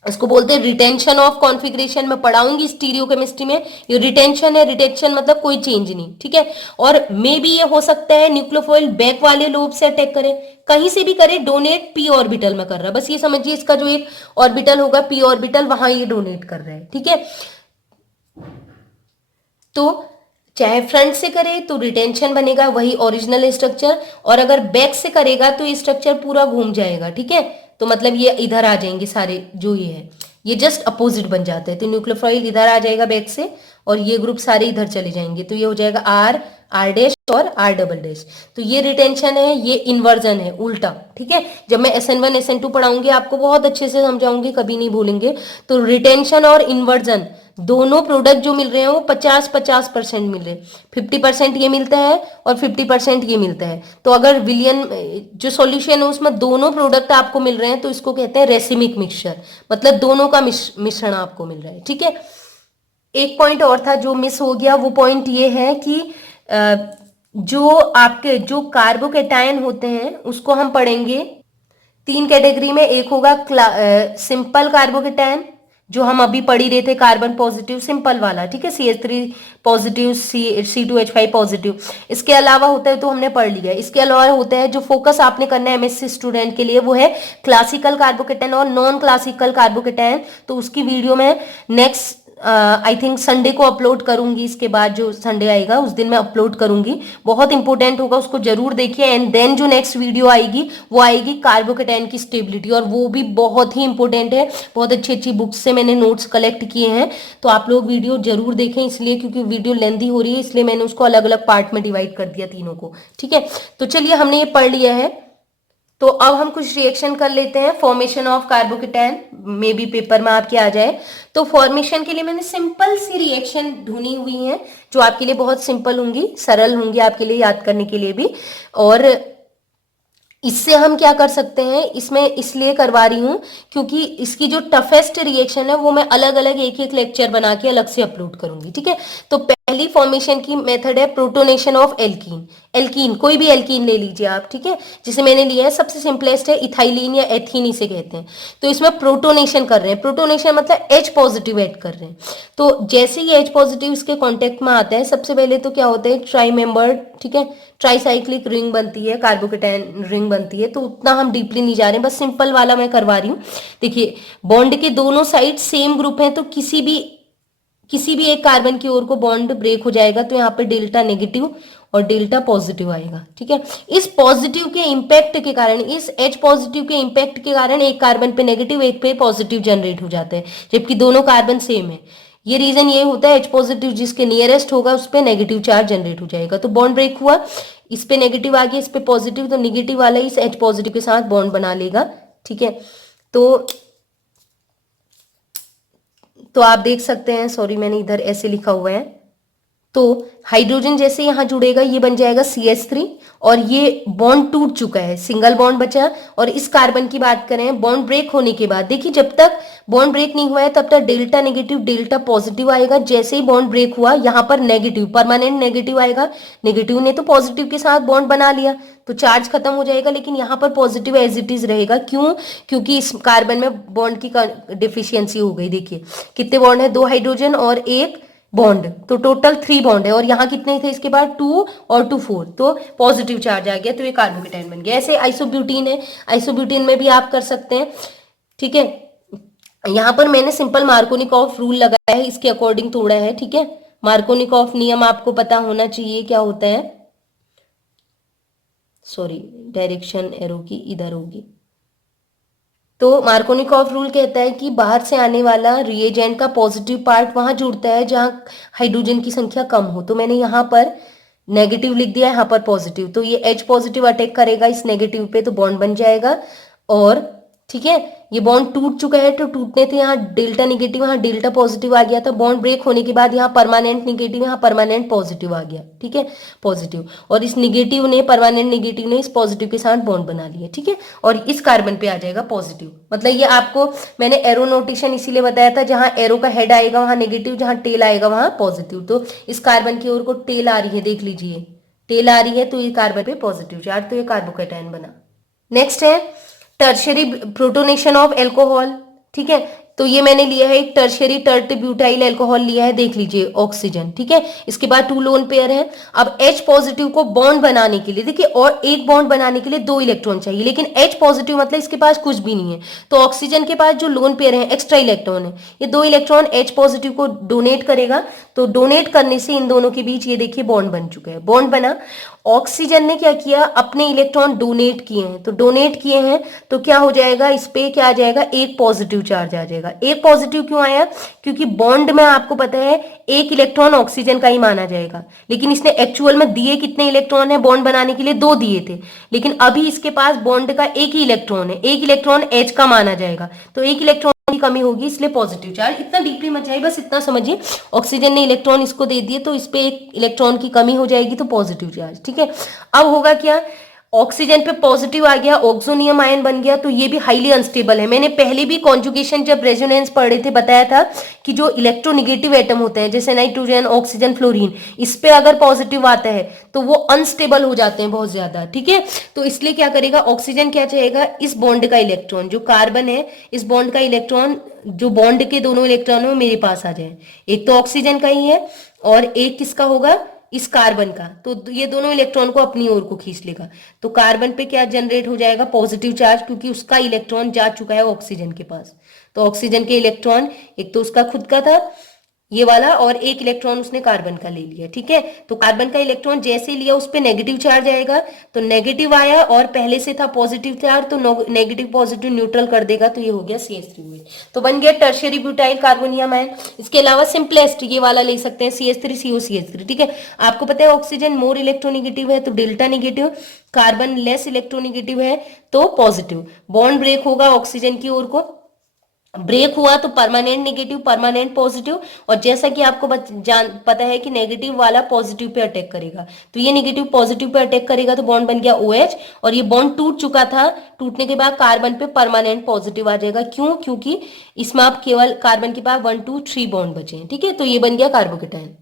इसको बोलते हैं रिटेंशन ऑफ कॉन्फ़िगरेशन, में पढ़ाऊंगी स्टीरियोकेमिस्ट्री में। ये रिटेंशन है, रिटेंशन मतलब कोई चेंज नहीं, ठीक है। और मे भी ये हो सकता है न्यूक्लियोफॉइल बैक वाले लोब से अटैक करे, कहीं से भी करे, डोनेट पी ऑर्बिटल में कर रहा है, बस ये समझिए इसका जो एक ऑर्बिटल होगा पी ऑर्बिटल वहां ये डोनेट कर रहा है, ठीक है। तो चाहे फ्रंट से करे तो रिटेंशन बनेगा वही ओरिजिनल स्ट्रक्चर, और अगर बैक से करेगा तो ये स्ट्रक्चर पूरा घूम जाएगा, ठीक है। तो मतलब ये इधर आ जाएंगे सारे, जो ये है ये जस्ट अपोजिट बन जाते हैं, तो न्यूक्लियोफाइल इधर आ जाएगा बैक से और ये ग्रुप सारे इधर चले जाएंगे, तो ये हो जाएगा आर डैश और आर डबल डैश। तो ये रिटेंशन है, ये इन्वर्जन है, उल्टा, ठीक है। जब मैं SN1 SN2 पढ़ाऊंगी आपको बहुत अच्छे से समझाऊंगी, कभी नहीं भूलेंगे। तो रिटेंशन और इन्वर्जन दोनों प्रोडक्ट जो मिल रहे हैं वो 50-50% मिल रहे हैं, 50% ये मिलता है और 50% ये मिलता है। तो अगर विलियन जो सॉल्यूशन है उसमें दोनों प्रोडक्ट आपको मिल रहे हैं तो इसको कहते हैं रेसिमिक मिक्सचर, मतलब दोनों का मिश्रण आपको मिल रहा है, ठीक है। एक पॉइंट और था जो मिस हो गया, वो पॉइंट ये है कि जो आपके जो कार्बोकेटायन होते हैं उसको हम पढ़ेंगे 3 कैटेगरी में। एक होगा सिंपल कार्बोकेटायन जो हम अभी पढ़ ही रहे थे, कार्बन पॉजिटिव सिंपल वाला, ठीक है, CH3 पॉजिटिव, C2H5 पॉजिटिव। इसके अलावा होता है तो हमने पढ़ लिया। इसके अलावा होता है जो फोकस आपने करना है MSc स्टूडेंट के लिए, वो है क्लासिकल कार्बोकेटायन और नॉन क्लासिकल कार्बोकेटायन। तो उसकी वीडियो में नेक्स्ट आई थिंक संडे को अपलोड करूंगी, इसके बाद जो संडे आएगा उस दिन मैं अपलोड करूंगी। बहुत इंपॉर्टेंट होगा, उसको जरूर देखिए। एंड देन जो नेक्स्ट वीडियो आएगी वो आएगी कार्बोकेटाइन की स्टेबिलिटी, और वो भी बहुत ही इंपॉर्टेंट है। बहुत अच्छी अच्छी बुक्स से मैंने नोट्स कलेक्ट किए हैं, तो आप लोग वीडियो जरूर देखें। इसलिए क्योंकि वीडियो लेंथी हो रही है, इसलिए मैंने उसको अलग अलग पार्ट में डिवाइड कर दिया तीनों को। ठीक है, तो चलिए हमने ये पढ़ लिया है। तो अब हम कुछ रिएक्शन कर लेते हैं। Formation of carbocation may be paper में आपके आ जाए। तो फॉर्मेशन के लिए मैंने सिंपल सी रिएक्शन ढूंढी हुई है, जो आपके लिए बहुत सिंपल होंगी, सरल होंगी आपके लिए याद करने के लिए भी। और इससे हम क्या कर सकते हैं, इसमें इसलिए करवा रही हूं क्योंकि इसकी जो टफेस्ट रिएक्शन है वो मैं अलग अलग एक एक लेक्चर बना के अलग से अपलोड करूंगी। ठीक है, तो पहली फॉर्मेशन की मेथड है प्रोटोनेशन ऑफ एल्कीन। एल्कीन, कोई भी एल्कीन ले लीजिए आप। ठीक है, जिसे मैंने लिया है सबसे सिंपलेस्ट है इथाइलिन या एथीन इसे कहते हैं। तो इसमें प्रोटोनेशन कर रहे हैं। प्रोटोनेशन मतलब H पॉजिटिव ऐड कर रहे हैं। तो जैसे ही H पॉजिटिव इसके कॉन्टेक्ट में आता है, सबसे पहले तो क्या होता है, ट्राई मेंबर्ड, ठीक है, ट्राईसाइक्लिक रिंग बनती है, कार्बोकेटाइन रिंग बनती है। तो उतना हम डीपली नहीं जा रहे हैं, बस सिंपल वाला मैं करवा रही हूँ। देखिए, बॉन्ड के दोनों साइड सेम ग्रुप हैं, तो किसी भी एक कार्बन की ओर को बॉन्ड ब्रेक हो जाएगा, तो यहाँ पे डेल्टा नेगेटिव और डेल्टा पॉजिटिव आएगा। ठीक है, इस पॉजिटिव के इंपैक्ट के कारण, इस H पॉजिटिव के इंपैक्ट के कारण एक कार्बन पे नेगेटिव एक पे पॉजिटिव जनरेट हो जाता है, जबकि दोनों कार्बन सेम है। ये रीजन ये होता है, H पॉजिटिव जिसके नियरेस्ट होगा उस पे नेगेटिव चार्ज जनरेट हो जाएगा। तो बॉन्ड ब्रेक हुआ, इस पे नेगेटिव आ गया, इस पे पॉजिटिव, तो नेगेटिव वाला इस H पॉजिटिव के साथ बॉन्ड बना लेगा। ठीक है, तो आप देख सकते हैं, सॉरी मैंने इधर ऐसे लिखा हुआ है। तो हाइड्रोजन जैसे यहां जुड़ेगा, ये बन जाएगा CH3, और ये बॉन्ड टूट चुका है, सिंगल बॉन्ड बचा। और इस कार्बन की बात करें, बॉन्ड ब्रेक होने के बाद, देखिए जब तक बॉन्ड ब्रेक नहीं हुआ है तब तक डेल्टा नेगेटिव डेल्टा पॉजिटिव आएगा। जैसे ही बॉन्ड ब्रेक हुआ, यहाँ पर नेगेटिव, परमानेंट नेगेटिव आएगा। नेगेटिव ने तो पॉजिटिव के साथ बॉन्ड बना लिया, तो चार्ज खत्म हो जाएगा, लेकिन यहाँ पर पॉजिटिव एज इट इज रहेगा। क्यों? क्योंकि इस कार्बन में बॉन्ड की डिफिशियंसी हो गई। देखिए कितने बॉन्ड है, 2 हाइड्रोजन और 1 बॉन्ड, तो टोटल 3 बॉन्ड है। और यहाँ कितने थे इसके बाद, 2 और 2 4, तो पॉजिटिव चार्ज आ गया, तो ये कार्बोकेटाइन बन गया। ऐसे आइसोब्यूटीन है, आइसोब्यूटीन में भी आप कर सकते हैं। ठीक है, यहाँ पर मैंने सिंपल मार्कोनिकॉफ रूल लगाया है, इसके अकॉर्डिंग तोड़ा है। ठीक है, मार्कोनिकॉफ नियम आपको पता होना चाहिए क्या होता है। सॉरी, डायरेक्शन एरो की इधर होगी। तो मार्कोनिकॉफ रूल कहता है कि बाहर से आने वाला रिएजेंट का पॉजिटिव पार्ट वहां जुड़ता है जहां हाइड्रोजन की संख्या कम हो। तो मैंने यहाँ पर नेगेटिव लिख दिया, यहाँ पर पॉजिटिव, तो ये H पॉजिटिव अटैक करेगा इस नेगेटिव पे, तो बॉन्ड बन जाएगा। और ठीक है, ये बॉन्ड टूट चुका है, तो टूटने थे यहाँ डेल्टा निगेटिव, यहाँ डेल्टा पॉजिटिव आ गया था। बॉन्ड ब्रेक होने के बाद यहाँ परमानेंट निगेटिव, यहाँ परमानेंट पॉजिटिव आ गया। ठीक है, पॉजिटिव, और इस निगेटिव ने, परमानेंट निगेटिव ने इस पॉजिटिव के साथ बॉन्ड बना लिया। ठीक है, और इस कार्बन पे आ जाएगा पॉजिटिव। मतलब ये आपको मैंने एरो नोटेशन इसीलिए बताया था, जहां एरो का हेड आएगा वहां नेगेटिव, जहां टेल आएगा वहां पॉजिटिव। तो इस कार्बन की ओर को टेल आ रही है, देख लीजिए टेल आ रही है, तो ये कार्बन पे पॉजिटिव चार्ज, तो ये कार्बोकेटाइन बना। नेक्स्ट है टर्शियरी प्रोटोनेशन ऑफ एल्कोहल। ठीक है, तो ये मैंने लिया है एक टर्शियरी टर्ट ब्यूटाइल एल्कोहल लिया है, देख लीजिए ऑक्सीजन। ठीक है, इसके बाद 2 लोन पेयर है। अब H पॉजिटिव को बॉन्ड बनाने के लिए, देखिए, और एक बॉन्ड बनाने के लिए 2 इलेक्ट्रॉन चाहिए, लेकिन H पॉजिटिव मतलब इसके पास कुछ भी नहीं है। तो ऑक्सीजन के पास जो लोन पेयर है, एक्स्ट्रा इलेक्ट्रॉन है, ये 2 इलेक्ट्रॉन H पॉजिटिव को डोनेट करेगा। तो डोनेट करने से इन दोनों के बीच ये देखिए बॉन्ड बन चुका है, बॉन्ड बना। ऑक्सीजन ने क्या किया, अपने इलेक्ट्रॉन डोनेट किए हैं, तो डोनेट किए हैं तो क्या हो जाएगा, इस पे क्या आ जाएगा, एक पॉजिटिव चार्ज आ जाएगा। एक पॉजिटिव क्यों आया, क्योंकि बॉन्ड में आपको पता है एक इलेक्ट्रॉन ऑक्सीजन का ही माना जाएगा, लेकिन इसने एक्चुअल में दिए कितने इलेक्ट्रॉन है बॉन्ड बनाने के लिए, 2 दिए थे, लेकिन अभी इसके पास बॉन्ड का एक ही इलेक्ट्रॉन है, एक इलेक्ट्रॉन H का माना जाएगा, तो एक इलेक्ट्रॉन की कमी होगी, इसलिए पॉजिटिव चार्ज। इतना डीपली मत जाइए, बस इतना समझिए, ऑक्सीजन ने इलेक्ट्रॉन इसको दे दिए, तो इस पे एक इलेक्ट्रॉन की कमी हो जाएगी, तो पॉजिटिव चार्ज। ठीक है, अब होगा क्या, ऑक्सीजन पे पॉजिटिव आ गया, ऑक्सोनियम आयन बन गया, तो ये भी हाईली अनस्टेबल है। मैंने पहले भी कॉन्जुगेशन जब रेजोनेंस पढ़ रहे थे बताया था कि जो इलेक्ट्रोनिगेटिव एटम होते हैं, जैसे नाइट्रोजन, ऑक्सीजन, फ्लोरीन, इस पे अगर पॉजिटिव आता है तो वो अनस्टेबल हो जाते हैं बहुत ज्यादा। ठीक है, तो इसलिए क्या करेगा, ऑक्सीजन क्या चाहेगा, इस बॉन्ड का इलेक्ट्रॉन, जो कार्बन है इस बॉन्ड का इलेक्ट्रॉन, जो बॉन्ड के दोनों इलेक्ट्रॉन है मेरे पास आ जाए। एक तो ऑक्सीजन का ही है और एक किसका होगा, इस कार्बन का, तो ये दोनों इलेक्ट्रॉन को अपनी ओर को खींच लेगा। तो कार्बन पे क्या जनरेट हो जाएगा, पॉजिटिव चार्ज, क्योंकि उसका इलेक्ट्रॉन जा चुका है ऑक्सीजन के पास। तो ऑक्सीजन के इलेक्ट्रॉन, एक तो उसका खुद का था ये वाला, और एक इलेक्ट्रॉन उसने कार्बन का ले लिया, ठीक है। तो कार्बन का इलेक्ट्रॉन जैसे लिया उस पे नेगेटिव चार्ज आएगा, तो नेगेटिव आया और पहले से था पॉजिटिव चार्ज, तो नेगेटिव पॉजिटिव न्यूट्रल कर देगा, तो ये हो गया CH3OH। तो बन गया टर्शियरी ब्यूटाइल कार्बोनियम आयन। इसके अलावा सिंपलेस्ट ये वाला ले सकते हैं, CH3COCH3, ठीक है। आपको पता है ऑक्सीजन मोर इलेक्ट्रोनिगेटिव है तो delta negative, carbon less electronegative है तो पॉजिटिव। बॉन्ड ब्रेक होगा ऑक्सीजन की ओर को, ब्रेक हुआ तो परमानेंट नेगेटिव परमानेंट पॉजिटिव, और जैसा कि आपको पता है कि नेगेटिव वाला पॉजिटिव पे अटैक करेगा, तो ये नेगेटिव पॉजिटिव पे अटैक करेगा तो बॉन्ड बन गया OH, और ये बॉन्ड टूट चुका था, टूटने के बाद कार्बन पे परमानेंट पॉजिटिव आ जाएगा। क्यों? क्योंकि इसमें आप केवल कार्बन के पास 1 2 3 बॉन्ड बचे हैं, ठीक है। तो ये बन गया कार्बोकेटायन,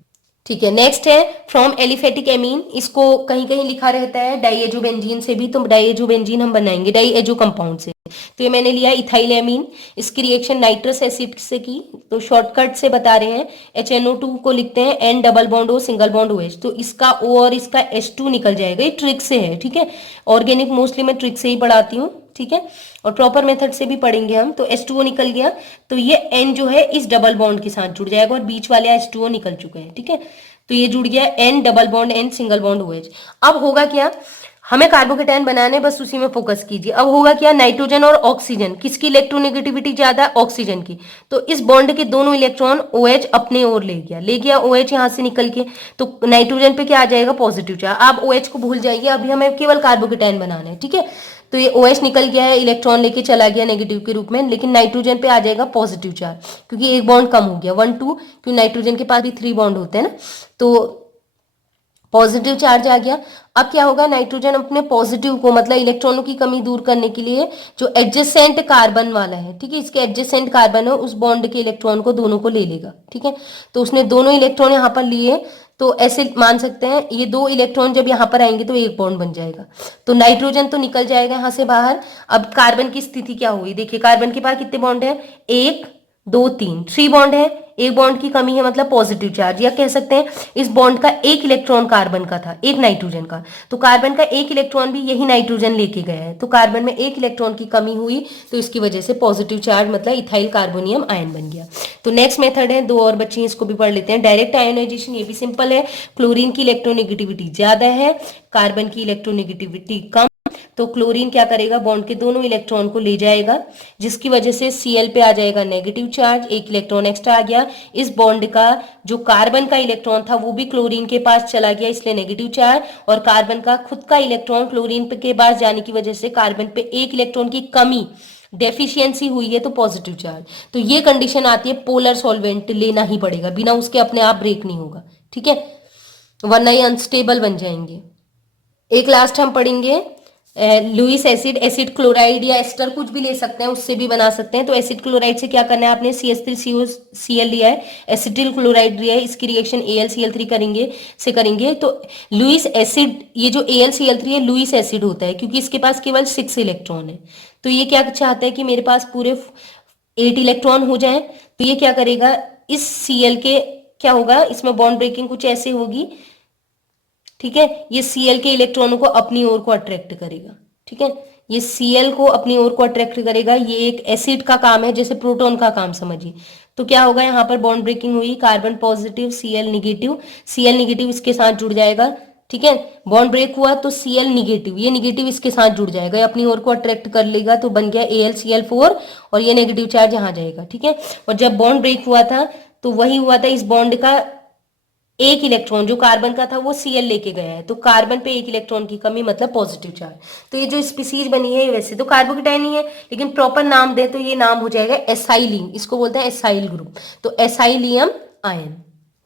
ठीक है। नेक्स्ट है फ्रॉम एलिफेटिक एमीन, इसको कहीं कहीं लिखा रहता है डाइएजोबेंजीन से भी, तो डाइएजोबेंजीन हम बनाएंगे डाइएजो कंपाउंड से। तो ये मैंने लिया इथाइल एमीन, इसकी रिएक्शन नाइट्रस एसिड से की, तो शॉर्टकट से बता रहे हैं, HNO2 को लिखते हैं N double bond O single bond OH, तो इसका O और इसका H2 निकल जाएगा, ये ट्रिक से है, ठीक है। ऑर्गेनिक मोस्टली मैं ट्रिक से ही पढ़ाती हूँ, ठीक है, और प्रॉपर मेथड से भी पढ़ेंगे हम। तो H2O निकल गया, तो ये N जो है इस डबल बॉन्ड के साथ जुड़ जाएगा, और बीच वाले H2O निकल चुके हैं, ठीक है। तो ये जुड़ गया N double bond N single bond OH। अब होगा क्या, हमें कार्बोकेटायन बनाने, बस उसी में फोकस कीजिए। अब होगा क्या, नाइट्रोजन और ऑक्सीजन, किसकी इलेक्ट्रोनेगेटिविटी ज्यादा है? ऑक्सीजन की। तो इस बॉन्ड के दोनों इलेक्ट्रॉन OH अपने ओर ले गया OH यहां से निकल के, तो नाइट्रोजन पे क्या आ जाएगा? Positive charge. आप OH को भूल जाइए, अभी हमें केवल कार्बोकेटायन बनाना है, ठीक है। तो ये OH निकल गया है, इलेक्ट्रॉन लेके चला गया नेगेटिव के रूप में, लेकिन नाइट्रोजन पे आ जाएगा पॉजिटिव चार्ज, क्योंकि एक बॉन्ड कम हो गया 1 2, क्योंकि नाइट्रोजन के पास भी 3 बॉन्ड होते हैं ना, तो पॉजिटिव चार्ज आ गया। अब क्या होगा, नाइट्रोजन अपने पॉजिटिव को, मतलब इलेक्ट्रॉनों की कमी दूर करने के लिए जो एडजेसेंट कार्बन वाला है, ठीक है, इसके एडजेसेंट कार्बन है, उस बॉन्ड के इलेक्ट्रॉन को दोनों को ले लेगा, ठीक है। तो उसने दोनों इलेक्ट्रॉन यहाँ पर लिए, तो ऐसे मान सकते हैं ये 2 इलेक्ट्रॉन जब यहाँ पर आएंगे तो एक बॉन्ड बन जाएगा, तो नाइट्रोजन तो निकल जाएगा यहाँ से बाहर। अब कार्बन की स्थिति क्या हुई, देखिए कार्बन के पास कितने बॉन्ड है, 1 2 3 बॉन्ड है, एक बॉन्ड की कमी है, मतलब पॉजिटिव चार्ज, या कह सकते हैं इस बॉन्ड का एक इलेक्ट्रॉन कार्बन का था, एक नाइट्रोजन का, तो कार्बन का एक इलेक्ट्रॉन भी यही नाइट्रोजन लेके गया है, तो कार्बन में एक इलेक्ट्रॉन की कमी हुई, तो इसकी वजह से पॉजिटिव चार्ज मतलब इथाइल कार्बोनियम आयन बन गया। तो नेक्स्ट मेथड है, 2 और बच्चे इसको भी पढ़ लेते हैं, डायरेक्ट आयोनाइजेशन, ये भी सिंपल है। क्लोरीन की इलेक्ट्रोनेगेटिविटी ज्यादा है, कार्बन की इलेक्ट्रोनेगेटिविटी कम, तो क्लोरीन क्या करेगा, बॉन्ड के दोनों इलेक्ट्रॉन को ले जाएगा, जिसकी वजह से Cl पे आ जाएगा नेगेटिव चार्ज, एक इलेक्ट्रॉन एक्स्ट्रा आ गया। इस बॉन्ड का जो कार्बन का इलेक्ट्रॉन था वो भी क्लोरीन के पास चला गया, इसलिए नेगेटिव चार्ज, और कार्बन का खुद का इलेक्ट्रॉन क्लोरीन के पास जाने की वजह से कार्बन पे एक इलेक्ट्रॉन की कमी, डेफिशिएंसी हुई है, तो पॉजिटिव चार्ज। तो ये कंडीशन आती है, पोलर सॉल्वेंट लेना ही पड़ेगा, बिना उसके अपने आप ब्रेक नहीं होगा, ठीक है, वरना ये अनस्टेबल बन जाएंगे। एक लास्ट हम पढ़ेंगे लुईस एसिड, एसिड क्लोराइड या एस्टर कुछ भी ले सकते हैं, उससे भी बना सकते हैं। तो एसिड क्लोराइड से क्या करना है, आपने CH3COCl लिया है, एसिटिल क्लोराइड लिया है, इसकी रिएक्शन AlCl3 करेंगे। तो लुईस एसिड, ये जो AlCl3 है लुईस एसिड होता है, क्योंकि इसके पास केवल 6 इलेक्ट्रॉन है। तो ये क्या चाहता है कि मेरे पास पूरे 8 इलेक्ट्रॉन हो जाए, तो ये क्या करेगा, इस Cl के क्या होगा, इसमें बॉन्ड ब्रेकिंग कुछ ऐसे होगी, ठीक है, ये Cl के इलेक्ट्रॉनों को अपनी ओर को अट्रैक्ट करेगा, ठीक है, ये Cl को अपनी ओर को अट्रैक्ट करेगा, ये एक एसिड का काम है, जैसे प्रोटॉन का काम समझिए। तो क्या होगा, यहाँ पर बॉन्ड ब्रेकिंग हुई, कार्बन पॉजिटिव Cl निगेटिव इसके साथ जुड़ जाएगा, ठीक है, बॉन्ड ब्रेक हुआ तो Cl निगेटिव, ये निगेटिव इसके साथ जुड़ जाएगा, ये अपनी ओर को अट्रैक्ट कर लेगा, तो बन गया AlCl4, और ये नेगेटिव चार्ज यहाँ जाएगा, ठीक है। और जब बॉन्ड ब्रेक हुआ था तो वही हुआ था, इस बॉन्ड का एक इलेक्ट्रॉन जो कार्बन का था वो Cl लेके गया है, तो कार्बन पे एक इलेक्ट्रॉन की कमी, मतलब पॉजिटिव चार्ज। तो ये जो स्पीसीज बनी है वैसे तो कार्बोकेटायन ही है, लेकिन प्रॉपर नाम दे तो ये नाम हो जाएगा एसाइलिन, इसको बोलते हैं एसाइल ग्रुप, तो एसाइलियम आयन।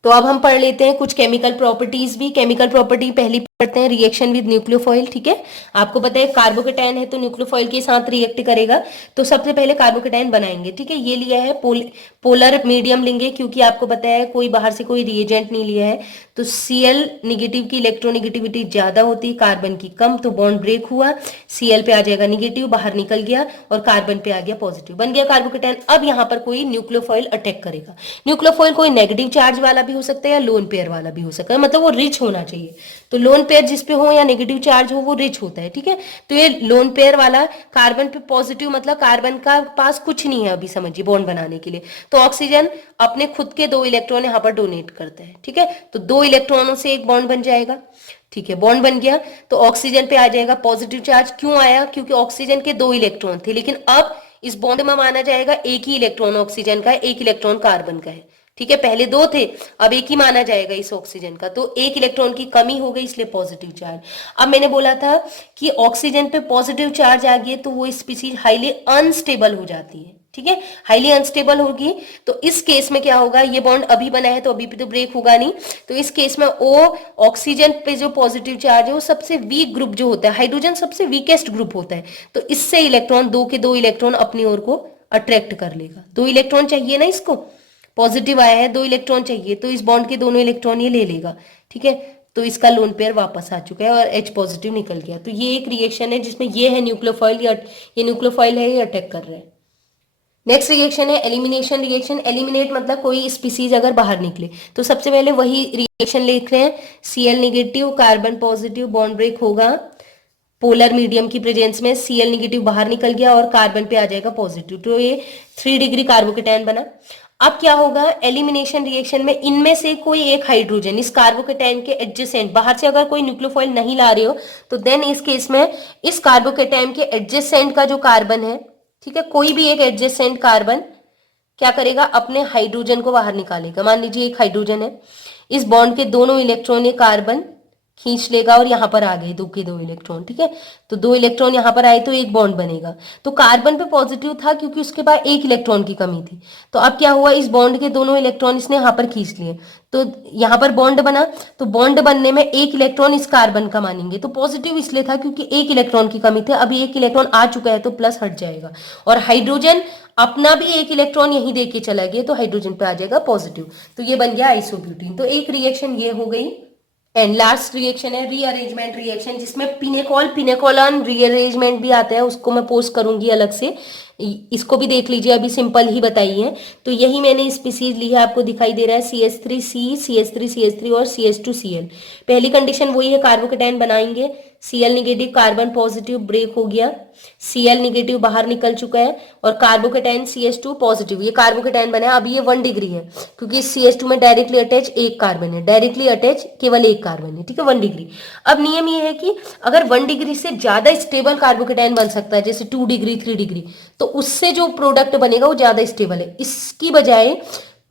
तो अब हम पढ़ लेते हैं कुछ केमिकल प्रॉपर्टीज भी। केमिकल प्रॉपर्टी पहली पढ़ते हैं, रिएक्शन विद न्यूक्लियोफाइल, ठीक है। आपको पता है कार्बोकेटायन है तो न्यूक्लियोफाइल के साथ रिएक्ट करेगा, तो सबसे पहले कार्बोकेटायन बनाएंगे, ठीक है। ये लिया है पोलर मीडियम लेंगे, क्योंकि आपको पता है कोई बाहर से कोई रिएजेंट नहीं लिया है, तो Cl निगेटिव की इलेक्ट्रोनेगेटिविटी ज्यादा होती, कार्बन की कम, तो बॉन्ड ब्रेक हुआ, Cl पे आ जाएगा निगेटिव, बाहर निकल गया, और कार्बन पे आ गया पॉजिटिव, बन गया कार्बोकेटायन। अब यहाँ पर कोई न्यूक्लियोफाइल अटैक करेगा, न्यूक्लियोफाइल कोई नेगेटिव चार्ज वाला भी हो सकता है या लोन पेयर वाला भी हो सकता है, मतलब वो रिच होना चाहिए, तो लोन पेयर जिसपे हो या नेगेटिव चार्ज हो वो रिच होता है, ठीक है। तो ये लोन पेयर वाला कार्बन पे पॉजिटिव, मतलब कार्बन का पास कुछ नहीं है अभी, समझिए, बॉन्ड बनाने के लिए। तो ऑक्सीजन अपने खुद के 2 इलेक्ट्रॉन यहाँ पर डोनेट करता है, ठीक है। तो 2 इलेक्ट्रॉनों से एक बॉन्ड बन जाएगा, ठीक है, बॉन्ड बन गया। तो ऑक्सीजन पे आ जाएगा पॉजिटिव चार्ज। क्यों आया? क्योंकि ऑक्सीजन के 2 इलेक्ट्रॉन थे, लेकिन अब इस बॉन्ड में माना जाएगा एक ही इलेक्ट्रॉन ऑक्सीजन का है, एक इलेक्ट्रॉन कार्बन का है, ठीक है। पहले 2 थे, अब एक ही माना जाएगा इस ऑक्सीजन का। तो एक इलेक्ट्रॉन की कमी हो गई, इसलिए पॉजिटिव चार्ज। अब मैंने बोला था कि ऑक्सीजन पे पॉजिटिव चार्ज आ गई तो वो स्पीसीज हाईली अनस्टेबल हो जाती है, ठीक है, हाईली अनस्टेबल होगी। तो इस केस में क्या होगा, ये बॉन्ड अभी बना है तो अभी भी तो ब्रेक होगा नहीं। तो इस केस में ओ ऑक्सीजन पे जो पॉजिटिव चार्ज है वो सबसे वीक ग्रुप जो होता है, हाइड्रोजन सबसे वीकेस्ट ग्रुप होता है, तो इससे इलेक्ट्रॉन 2 के 2 इलेक्ट्रॉन अपनी ओर को अट्रैक्ट कर लेगा। 2 इलेक्ट्रॉन चाहिए ना इसको, पॉजिटिव आया है, 2 इलेक्ट्रॉन चाहिए, तो इस बॉन्ड के दोनों इलेक्ट्रॉन ये ले लेगा, ठीक है। तो इसका लोन पेयर वापस आ चुका है और H पॉजिटिव निकल गया। तो ये एक रिएक्शन है जिसमें ये है न्यूक्लियोफाइल, ये न्यूक्लियोफाइल है, ये अटैक कर रहा है। नेक्स्ट रिएक्शन है एलिमिनेशन रिएक्शन। एलिमिनेट मतलब कोई स्पीसीज अगर बाहर निकले, तो सबसे पहले वही रिएक्शन लिख रहे हैं, Cl negative carbon positive, bond break होगा पोलर मीडियम की प्रेजेंस में, Cl नेगेटिव बाहर निकल गया और कार्बन पे आ जाएगा पॉजिटिव, तो ये 3 डिग्री कार्बोकेटायन बना। अब क्या होगा, एलिमिनेशन रिएक्शन में इनमें से कोई एक हाइड्रोजन इस कार्बोकेटायन के एडजेसेंट, बाहर से अगर कोई न्यूक्लियोफाइल नहीं ला रहे हो तो देन इस केस में इस कार्बोकेटायन के एडजेसेंट का जो कार्बन है, ठीक है, कोई भी एक एडजेसेंट कार्बन क्या करेगा, अपने हाइड्रोजन को बाहर निकालेगा। मान लीजिए एक हाइड्रोजन है, इस बॉन्ड के दोनों इलेक्ट्रॉन ये कार्बन खींच लेगा और यहां पर आ गए 2 के 2 इलेक्ट्रॉन, ठीक है। तो 2 इलेक्ट्रॉन यहां पर आए तो एक बॉन्ड बनेगा। तो कार्बन पे पॉजिटिव था क्योंकि उसके पास एक इलेक्ट्रॉन की कमी थी। तो अब क्या हुआ, इस बॉन्ड के दोनों इलेक्ट्रॉन इसने यहां पर खींच लिए, तो यहां पर बॉन्ड बना। तो बॉन्ड बनने में एक इलेक्ट्रॉन इस कार्बन का मानेंगे, तो पॉजिटिव इसलिए था क्योंकि एक इलेक्ट्रॉन की कमी थी। अभी एक इलेक्ट्रॉन आ चुका है तो प्लस हट जाएगा, और हाइड्रोजन अपना भी एक इलेक्ट्रॉन यहीं देके चला गया तो हाइड्रोजन पे आ जाएगा पॉजिटिव। तो ये बन गया आइसोब्यूटीन। तो एक रिएक्शन ये हो गई। एंड लास्ट रिएक्शन है रीअरेंजमेंट रिएक्शन, जिसमें पिनेकॉल पिनेकोलन रीअरेंजमेंट भी आता है, उसको मैं पोस्ट करूंगी अलग से, इसको भी देख लीजिए, अभी सिंपल ही बताई है। तो यही मैंने स्पीसीज ली है, आपको दिखाई दे रहा है CH3C, CH3CH3 और CH2Cl। पहली कंडीशन वही है, कार्बोकेटायन बनाएंगे, Cl negative carbon positive break हो गया, Cl नेगेटिव बाहर निकल चुका है, और कार्बोकेटायन CH2 पॉजिटिव, ये कार्बोकेटायन बना है। अभी ये 1 डिग्री है क्योंकि इस CH2 में डायरेक्टली अटैच एक कार्बन है, डायरेक्टली अटैच केवल एक कार्बन है, ठीक है, 1 डिग्री। अब नियम ये है कि अगर 1 डिग्री से ज्यादा स्टेबल कार्बोकेटायन बन सकता है, जैसे 2 डिग्री 3 डिग्री, तो उससे जो प्रोडक्ट बनेगा वो ज्यादा स्टेबल है। इसकी बजाय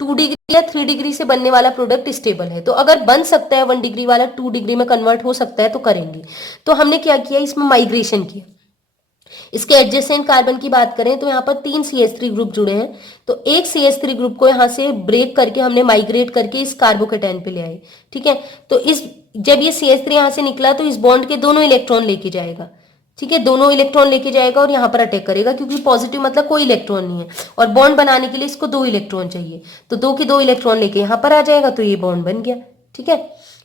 2 डिग्री या 3 डिग्री से बनने वाला प्रोडक्ट स्टेबल है। तो अगर बन सकता है 1 डिग्री वाला 2 डिग्री में कन्वर्ट हो सकता है तो करेंगे। तो हमने क्या किया, इसमें माइग्रेशन किया। इसके एडजेसेंट कार्बन की बात करें तो यहाँ पर 3 CH3 ग्रुप जुड़े हैं, तो एक CH3 ग्रुप को यहाँ से ब्रेक करके हमने माइग्रेट करके इस कार्बोकेटायन पे ले आए, ठीक है। तो इस जब ये CH3 यहाँ से निकला तो इस बॉन्ड के दोनों इलेक्ट्रॉन लेके जाएगा, ठीक है, दोनों इलेक्ट्रॉन लेके जाएगा और यहाँ पर अटैक करेगा, क्योंकि पॉजिटिव मतलब कोई इलेक्ट्रॉन नहीं है, और बॉन्ड बनाने के लिए इसको 2 इलेक्ट्रॉन चाहिए, तो 2 के 2 इलेक्ट्रॉन लेके यहाँ पर आ जाएगा, तो ये बॉन्ड बन गया, ठीक है,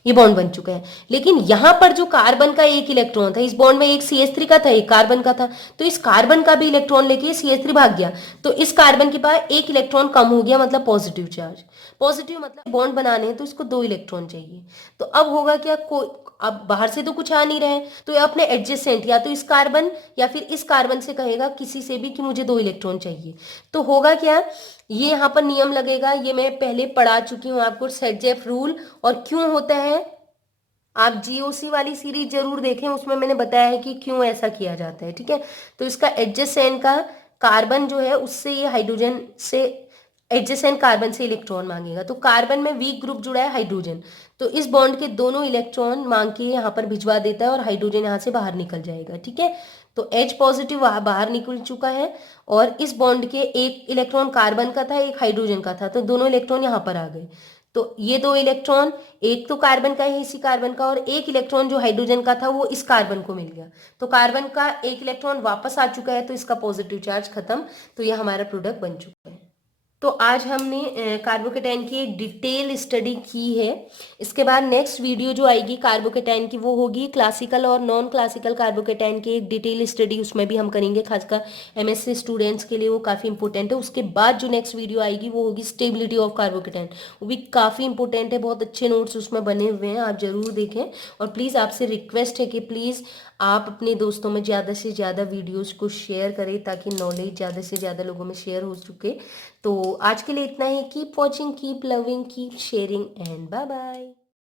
ये बॉन्ड बन चुका है। लेकिन यहां पर जो कार्बन का एक इलेक्ट्रॉन था, इस बॉन्ड में एक CH3 का था, एक कार्बन का था, तो इस कार्बन का भी इलेक्ट्रॉन लेके CH3 भाग गया, तो इस कार्बन के पास एक इलेक्ट्रॉन कम हो गया, मतलब पॉजिटिव चार्ज। पॉजिटिव मतलब बॉन्ड बनाने हैं तो इसको 2 इलेक्ट्रॉन चाहिए। तो अब होगा क्या, अब बाहर से तो कुछ आ नहीं रहा है, तो ये अपने एडजेसेंट या तो इस कार्बन या फिर इस कार्बन से कहेगा किसी से भी कि मुझे 2 इलेक्ट्रॉन चाहिए। तो होगा क्या, ये यहाँ पर नियम लगेगा, ये मैं पहले पढ़ा चुकी हूँ आपको, सेट-जेफ रूल। और क्यों होता है, आप GOC वाली सीरीज जरूर देखें, उसमें मैंने बताया है कि क्यों ऐसा किया जाता है, ठीक है। तो इसका एडजेसेंट का कार्बन जो है उससे ये हाइड्रोजन से, एडजेसेंट कार्बन से इलेक्ट्रॉन मांगेगा, तो कार्बन में वीक ग्रुप जुड़ा है हाइड्रोजन, तो इस बॉन्ड के दोनों इलेक्ट्रॉन मांग के यहाँ पर भिजवा देता है और हाइड्रोजन यहाँ से बाहर निकल जाएगा, ठीक है। तो H पॉजिटिव बाहर निकल चुका है, और इस बॉन्ड के एक इलेक्ट्रॉन कार्बन का था, एक हाइड्रोजन का था, तो दोनों इलेक्ट्रॉन यहाँ पर आ गए। तो ये 2 इलेक्ट्रॉन, एक तो कार्बन का है इसी कार्बन का, और एक इलेक्ट्रॉन जो हाइड्रोजन का था वो इस कार्बन को मिल गया, तो कार्बन का एक इलेक्ट्रॉन वापस आ चुका है, तो इसका पॉजिटिव चार्ज खत्म, तो ये हमारा प्रोडक्ट बन चुका है। तो आज हमने कार्बोकेटाइन की एक डिटेल स्टडी की है। इसके बाद नेक्स्ट वीडियो जो आएगी कार्बोकेटाइन की वो होगी क्लासिकल और नॉन क्लासिकल कार्बोकेटाइन की एक डिटेल स्टडी, उसमें भी हम करेंगे, खासकर एमएससी स्टूडेंट्स के लिए वो काफ़ी इंपॉर्टेंट है। उसके बाद जो नेक्स्ट वीडियो आएगी वो होगी स्टेबिलिटी ऑफ कार्बोकेटाइन, वो भी काफ़ी इंपॉर्टेंट है, बहुत अच्छे नोट्स उसमें बने हुए हैं, आप जरूर देखें। और प्लीज़ आपसे रिक्वेस्ट है कि प्लीज़ आप अपने दोस्तों में ज़्यादा से ज़्यादा वीडियोज़ को शेयर करें ताकि नॉलेज ज़्यादा से ज़्यादा लोगों में शेयर हो चुके। तो आज के लिए इतना ही। Keep watching, keep loving, keep sharing and bye bye.